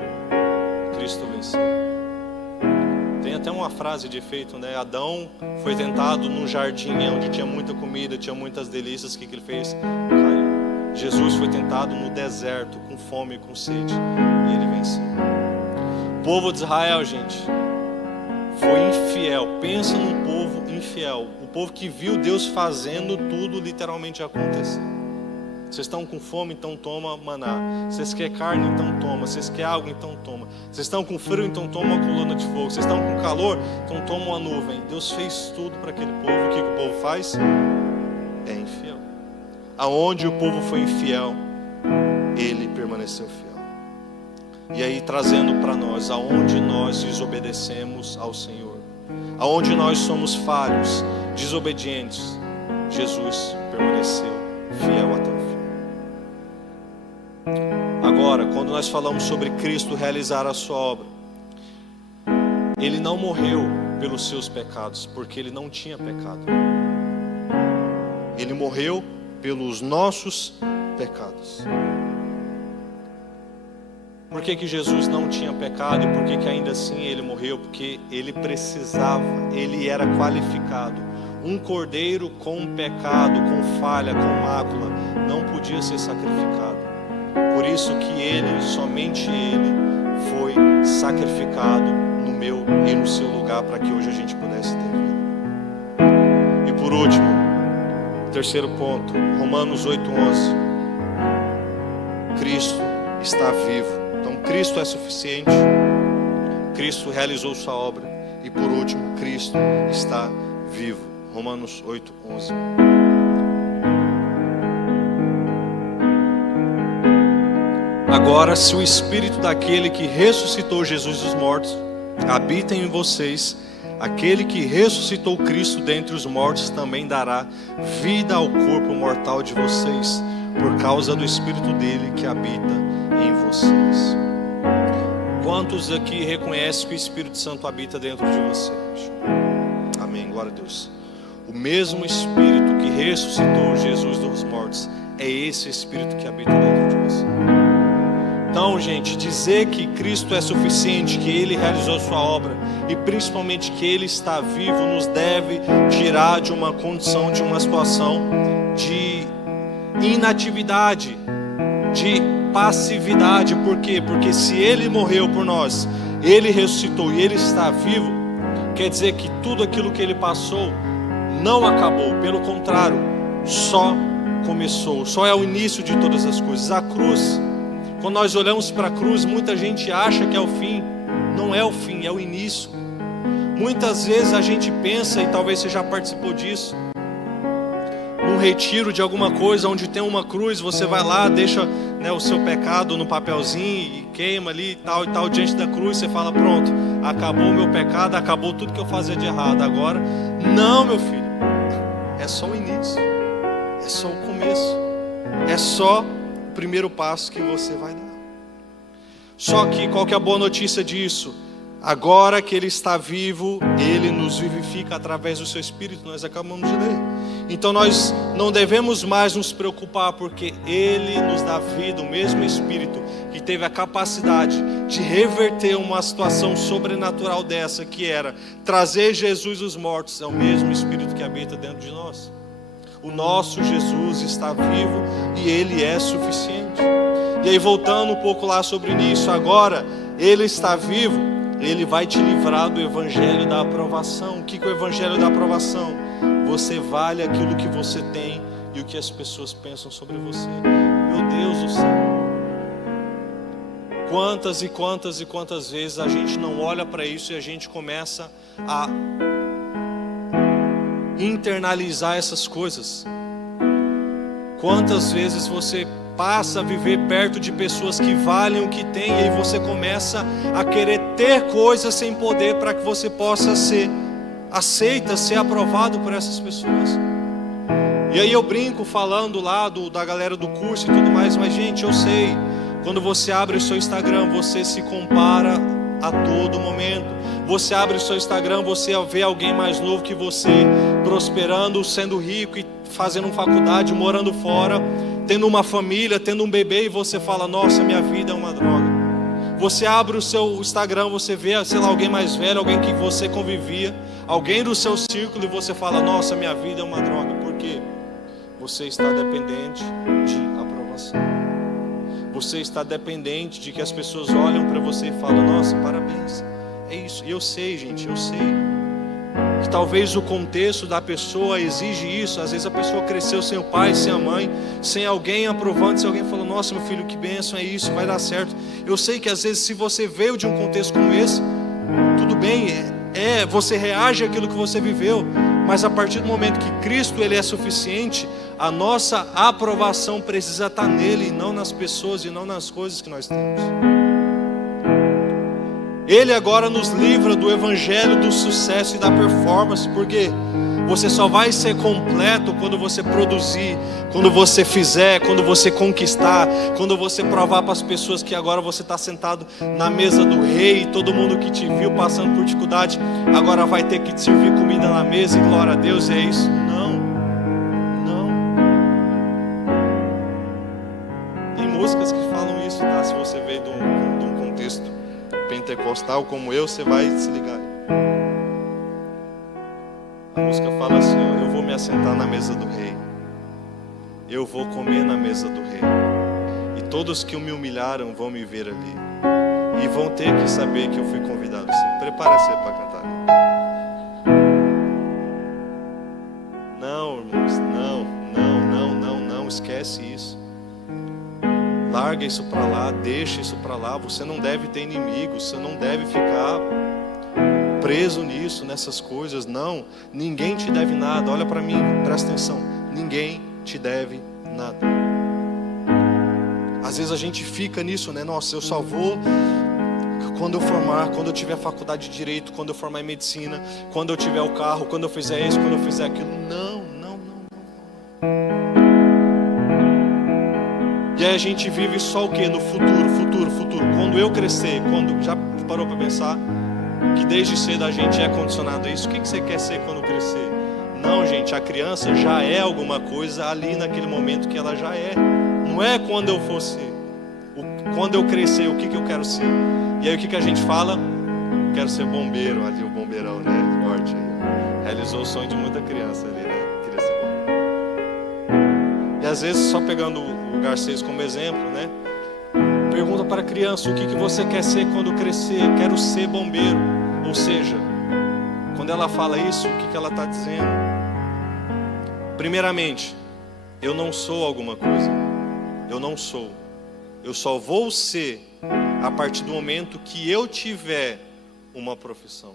Cristo venceu. Tem até uma frase de efeito, né? Adão foi tentado num jardim onde tinha muita comida, tinha muitas delícias. O que ele fez? Caiu. Jesus foi tentado no deserto, com fome e com sede, e ele venceu. O povo de Israel, gente, foi infiel. Pensa num povo infiel, o povo que viu Deus fazendo tudo literalmente acontecer. Vocês estão com fome, então toma maná. Vocês querem carne, então toma. Vocês querem água, então toma. Vocês estão com frio, então toma uma coluna de fogo. Vocês estão com calor, então toma uma nuvem. Deus fez tudo para aquele povo. O que o povo faz? É infiel. Aonde o povo foi infiel, ele permaneceu fiel. E aí trazendo para nós, aonde nós desobedecemos ao Senhor, aonde nós somos falhos, desobedientes, Jesus permaneceu fiel até o fim. Agora, quando nós falamos sobre Cristo realizar a sua obra, Ele não morreu pelos seus pecados, porque Ele não tinha pecado. Ele morreu pelos nossos pecados. Por que Jesus não tinha pecado e por que ainda assim Ele morreu? Porque Ele precisava, Ele era qualificado. Um cordeiro com pecado, com falha, com mácula, não podia ser sacrificado. Por isso que Ele, somente Ele, foi sacrificado no meu e no seu lugar, para que hoje a gente pudesse ter vida. E por último, terceiro ponto, Romanos 8:11. Cristo está vivo. Então Cristo é suficiente. Cristo realizou sua obra. E por último, Cristo está vivo. Romanos 8:11. Agora, se o Espírito daquele que ressuscitou Jesus dos mortos habita em vocês, aquele que ressuscitou Cristo dentre os mortos também dará vida ao corpo mortal de vocês, por causa do Espírito dele que habita em vocês. Quantos aqui reconhecem que o Espírito Santo habita dentro de vocês? Amém, glória a Deus. O mesmo Espírito que ressuscitou Jesus dos mortos é esse Espírito que habita dentro de você. Então, gente, dizer que Cristo é suficiente, que Ele realizou sua obra e principalmente que Ele está vivo, nos deve tirar de uma condição, de uma situação de inatividade, de passividade. Por quê? Porque se Ele morreu por nós, Ele ressuscitou e Ele está vivo, quer dizer que tudo aquilo que Ele passou não acabou, pelo contrário, só começou, só é o início de todas as coisas. A cruz, quando nós olhamos para a cruz, muita gente acha que é o fim. Não é o fim, é o início. Muitas vezes a gente pensa, e talvez você já participou disso, num retiro de alguma coisa onde tem uma cruz, você vai lá, deixa, né, o seu pecado no papelzinho e queima ali e tal, diante da cruz. Você fala, pronto, acabou o meu pecado, acabou tudo que eu fazia de errado. Agora, não, meu filho, é só o início, é só o começo, é só o primeiro passo que você vai dar. Só que qual que é a boa notícia disso? Agora que Ele está vivo, Ele nos vivifica através do seu Espírito. Nós acabamos de ler. Então nós não devemos mais nos preocupar, porque Ele nos dá vida. O mesmo Espírito que teve a capacidade de reverter uma situação sobrenatural dessa, que era trazer Jesus dos mortos, é o mesmo Espírito que habita dentro de nós. O nosso Jesus está vivo e Ele é suficiente. E aí, voltando um pouco lá sobre o início, agora Ele está vivo, Ele vai te livrar do evangelho da aprovação. O que é o evangelho da aprovação? Você vale aquilo que você tem e o que as pessoas pensam sobre você. Meu Deus do céu, quantas e quantas e quantas vezes a gente não olha para isso e a gente começa a internalizar essas coisas. Quantas vezes você passa a viver perto de pessoas que valem o que tem, e aí você começa a querer ter coisas sem poder, para que você possa ser aceita, ser aprovado por essas pessoas. E aí eu brinco falando lá da galera do curso e tudo mais, mas gente, eu sei, quando você abre o seu Instagram, você se compara a todo momento. Você abre o seu Instagram, você vê alguém mais novo que você, prosperando, sendo rico e fazendo faculdade, morando fora, tendo uma família, tendo um bebê, e você fala, nossa, minha vida é uma droga. Você abre o seu Instagram, você vê, sei lá, alguém mais velho, alguém que você convivia, alguém do seu círculo, e você fala, nossa, minha vida é uma droga. Por quê? Você está dependente de aprovação. Você está dependente de que as pessoas olham para você e falam, nossa, parabéns, É isso. E eu sei, gente, eu sei que talvez o contexto da pessoa exige isso. Às vezes a pessoa cresceu sem o pai, sem a mãe, sem alguém aprovando, sem alguém falando: nossa, meu filho, que bênção, é isso, vai dar certo. Eu sei que às vezes, se você veio de um contexto como esse, tudo bem, você reage àquilo que você viveu, mas a partir do momento que Cristo ele é suficiente, a nossa aprovação precisa estar nele, e não nas pessoas, e não nas coisas que nós temos. Ele agora nos livra do evangelho do sucesso e da performance, porque você só vai ser completo quando você produzir, quando você fizer, quando você conquistar, quando você provar para as pessoas que agora você está sentado na mesa do rei, e todo mundo que te viu passando por dificuldade, agora vai ter que te servir comida na mesa, e glória a Deus, é isso? Não. Tem músicas que falam isso, tá? Se você veio de um contexto pentecostal como eu, você vai se ligar. A música fala assim: eu vou me assentar na mesa do rei, eu vou comer na mesa do rei, e todos que me humilharam vão me ver ali, e vão ter que saber que eu fui convidado. Sim, prepare-se para cantar. Não, irmãos, não, esquece isso. Larga isso para lá, deixa isso para lá. Você não deve ter inimigos, você não deve ficar preso nisso, nessas coisas. Não, ninguém te deve nada. Olha para mim, presta atenção. Ninguém te deve nada. Às vezes a gente fica nisso, né? Nossa, eu só vou quando eu formar, quando eu tiver faculdade de direito, quando eu formar em medicina, quando eu tiver o carro, quando eu fizer isso, quando eu fizer aquilo. Não. E aí a gente vive só o que? No futuro. Quando eu crescer, quando já parou para pensar que desde cedo a gente é condicionado a isso? O que você quer ser quando crescer? Não, gente, a criança já é alguma coisa ali naquele momento que ela já é. Não é quando eu for ser. Quando eu crescer, o que eu quero ser? E aí o que a gente fala? Quero ser bombeiro. Ali o bombeirão, né? Forte aí. Realizou o sonho de muita criança ali, né? Queria ser bombeiro. E às vezes, só pegando o Garcês como exemplo, né? Pergunta para a criança: o que você quer ser quando crescer? Quero ser bombeiro. Ou seja, quando ela fala isso, o que ela está dizendo? Primeiramente, eu não sou alguma coisa. Eu não sou. Eu só vou ser a partir do momento que eu tiver uma profissão.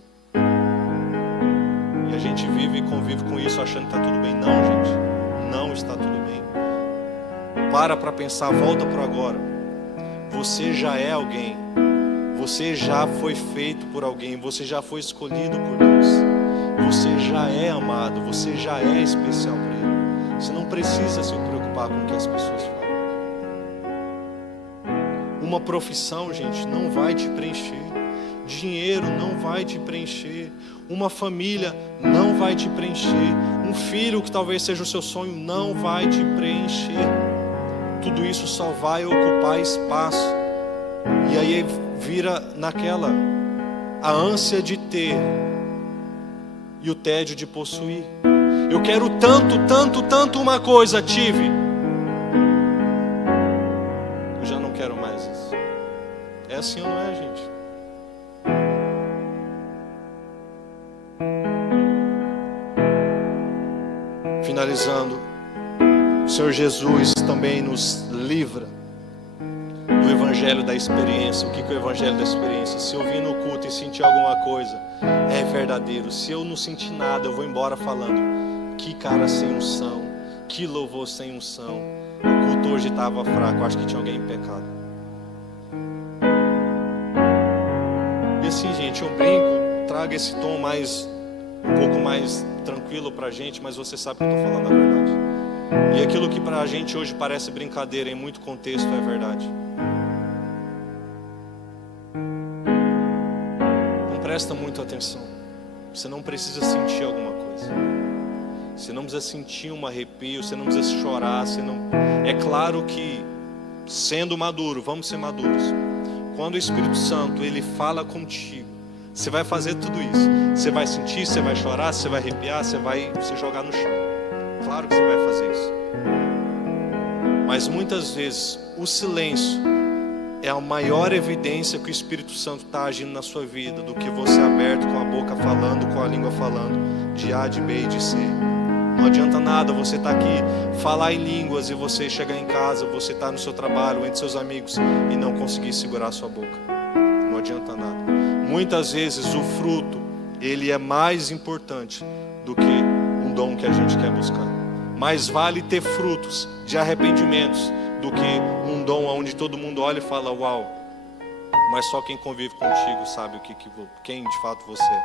E a gente vive e convive com isso achando que está tudo bem. Não, gente, não está tudo bem. Para pensar, volta para agora. Você já é alguém. Você já foi feito por alguém. Você já foi escolhido por Deus. Você já é amado. Você já é especial para Ele. Você não precisa se preocupar com o que as pessoas falam. Uma profissão, gente, não vai te preencher. Dinheiro não vai te preencher. Uma família não vai te preencher. Um filho que talvez seja o seu sonho não vai te preencher. Tudo isso só vai ocupar espaço. E aí vira naquela a ânsia de ter e o tédio de possuir. Eu quero tanto uma coisa, tive. Eu já não quero mais isso. É assim ou não é, gente? Finalizando, o Senhor Jesus também nos livra do evangelho da experiência. O que é o evangelho da experiência? Se eu vir no culto e sentir alguma coisa, é verdadeiro. Se eu não sentir nada, eu vou embora falando: que cara sem unção, que louvor sem unção. O culto hoje estava fraco, acho que tinha alguém em pecado. E assim, gente, eu brinco, trago esse tom um pouco mais tranquilo pra gente, mas você sabe que eu estou falando a verdade. E aquilo que pra gente hoje parece brincadeira, em muito contexto é verdade. Então presta muito atenção. Você não precisa sentir alguma coisa. Você não precisa sentir um arrepio, você não precisa chorar, É claro que, sendo maduro, vamos ser maduros. Quando o Espírito Santo, ele fala contigo, você vai fazer tudo isso. Você vai sentir, você vai chorar, você vai arrepiar, você vai se jogar no chão. Claro que você vai fazer isso. Mas muitas vezes o silêncio é a maior evidência que o Espírito Santo está agindo na sua vida do que você aberto com a boca falando, com a língua falando, de A, de B e de C. Não adianta nada você estar aqui, falar em línguas e você chegar em casa, você estar no seu trabalho, entre seus amigos e não conseguir segurar a sua boca. Não adianta nada. Muitas vezes o fruto, ele é mais importante do que um dom que a gente quer buscar. Mais vale ter frutos de arrependimentos do que um dom onde todo mundo olha e fala, uau, mas só quem convive contigo sabe quem de fato você é.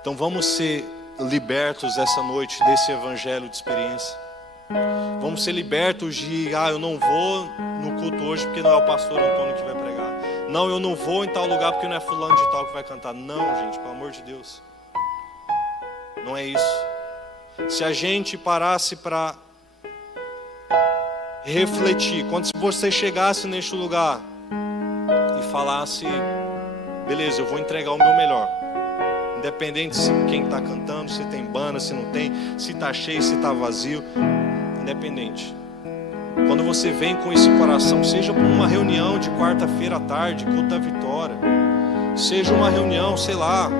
Então vamos ser libertos essa noite desse evangelho de experiência. Vamos ser libertos de, eu não vou no culto hoje porque não é o pastor Antônio que vai pregar. Não, eu não vou em tal lugar porque não é fulano de tal que vai cantar. Não, gente, pelo amor de Deus. Não é isso. Se a gente parasse para refletir, quando você chegasse neste lugar e falasse, beleza, eu vou entregar o meu melhor. Independente se quem está cantando, se tem banda, se não tem, se está cheio, se está vazio, independente. Quando você vem com esse coração, seja para uma reunião de quarta-feira à tarde, culto da vitória, seja uma reunião, sei lá,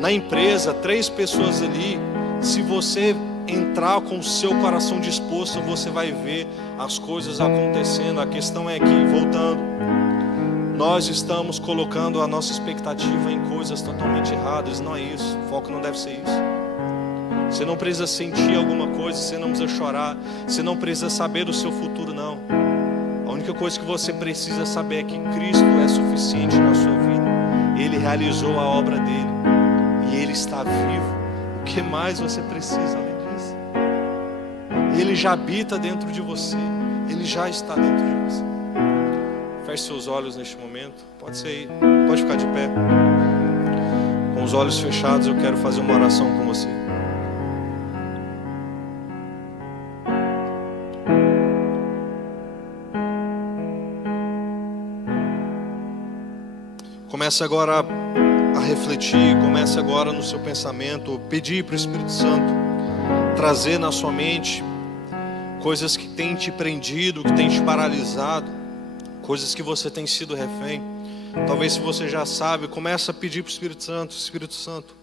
na empresa, 3 pessoas ali, se você entrar com o seu coração disposto, você vai ver as coisas acontecendo. A questão é que, voltando, nós estamos colocando a nossa expectativa em coisas totalmente erradas. Não é isso, o foco não deve ser isso. Você não precisa sentir alguma coisa, você não precisa chorar, você não precisa saber do seu futuro, não. A única coisa que você precisa saber é que Cristo é suficiente na sua vida. Ele realizou a obra dele e Ele está vivo. O que mais você precisa além disso? Ele já habita dentro de você, Ele já está dentro de você. Feche seus olhos neste momento. Pode ser aí, pode ficar de pé. Com os olhos fechados, eu quero fazer uma oração com você. Comece agora a refletir, comece agora no seu pensamento, pedir para o Espírito Santo trazer na sua mente coisas que têm te prendido, que têm te paralisado, coisas que você tem sido refém. Talvez, se você já sabe, comece a pedir para o Espírito Santo,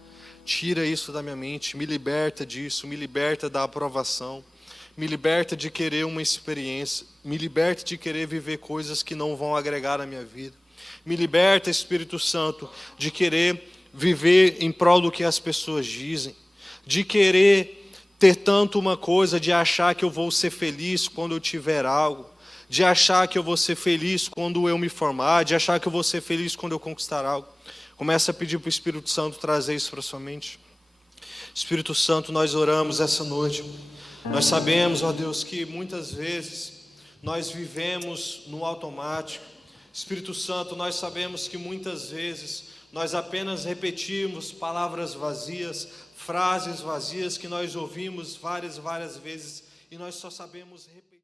tira isso da minha mente, me liberta disso, me liberta da aprovação, me liberta de querer uma experiência, me liberta de querer viver coisas que não vão agregar na minha vida. Me liberta, Espírito Santo, de querer viver em prol do que as pessoas dizem, de querer ter tanto uma coisa, de achar que eu vou ser feliz quando eu tiver algo, de achar que eu vou ser feliz quando eu me formar, de achar que eu vou ser feliz quando eu conquistar algo. Começa a pedir para o Espírito Santo trazer isso para a sua mente. Espírito Santo, nós oramos essa noite. Nós sabemos, ó Deus, que muitas vezes nós vivemos no automático. Espírito Santo, nós sabemos que muitas vezes nós apenas repetimos palavras vazias, frases vazias que nós ouvimos várias vezes e nós só sabemos repetir.